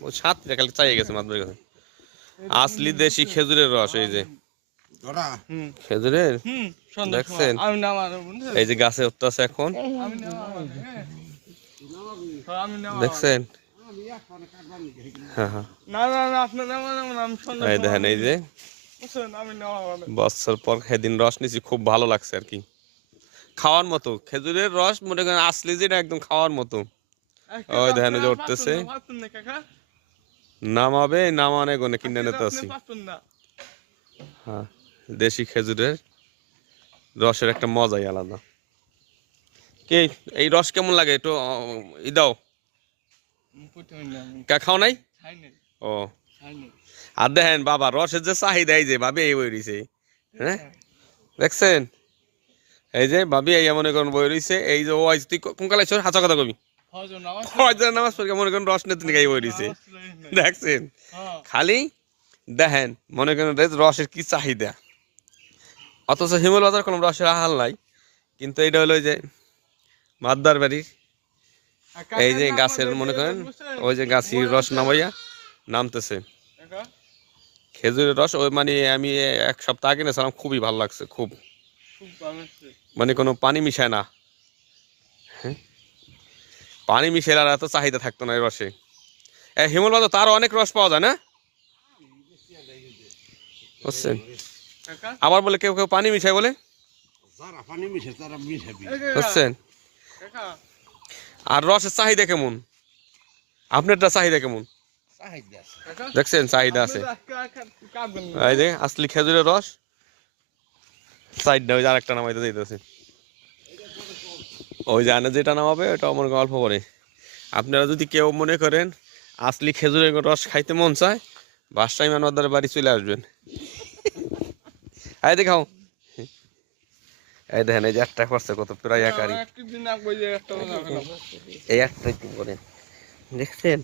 ও সাতটা কালকে চাইয়ে গেছে মাতবার কাছে আসলি দেশি খেজুরের রস এই যে খেজুরের দেখছেন এই যে গাছে উঠতেছে এখন দেখছেন হ্যাঁ হ্যাঁ এই দেখেন এই যে বছর পর সেদিন রস নিছি খুব ভালো লাগছে আর কি খাওয়ার মতো খেজুরের রস মনে করেন আসলি যেটা একদম খাওয়ার মতো ওই দেখেন যে উঠতেছে নামাবে নামানে গনে কিনে নিতে আসি হ্যাঁ দেশি খেজুরের রসের একটা মজাই আলাদা কি এই রস কেমন লাগে একটু ই দাও খাও নাই ও আর দেখেন বাবা রসের যে চাহিদা এই যে ভাবি এই বই রয়েছে হ্যাঁ দেখছেন এই যে ভাবি এই মনে করেন বই রয়েছে এই যে ও আজ তুই কোন কালে হাঁচা কথা কবি নামাজ পড়ে মনে করেন রস নিতে নিয়ে বই রয়েছে দেখছেন খালি দেখেন মনে করেন রসের কি চাহিদা অথচ হিমল বাজার কোনো রসের আহাল নাই কিন্তু এইটা হলো যে মাদ্দার বাড়ির এই যে গাছের মনে করেন ওই যে গাছের রস নামাইয়া নামতেছে খেজুরের রস ওই মানে আমি এক সপ্তাহ আগে নিয়েছিলাম খুবই ভালো লাগছে খুব মানে কোনো পানি মিশায় না পানি মিশালে আর এত চাহিদা থাকতো না এই রসে হিমল বাজার তারও অনেক রস পাওয়া যায় না বুঝছেন আবার বলে কেউ কেউ পানি মিশায় বলে বুঝছেন আর রসের চাহিদা কেমন আপনারটা চাহিদা কেমন দেখছেন চাহিদা আছে এই যে আসলি খেজুরের রস সাইডটা ওই যে আরেকটা নামাইতে যাইতেছে ওই যে আনে যেটা নামাবে ওটা মনে করেন অল্প করে আপনারা যদি কেউ মনে করেন আসলি খেজুরের রস খাইতে মন চায় বাসায় মানবাদের বাড়ি চলে আসবেন এই দেখাও এই দেখেন এই যে একটা করছে কত প্রায় একারি এই একটা করে দেখছেন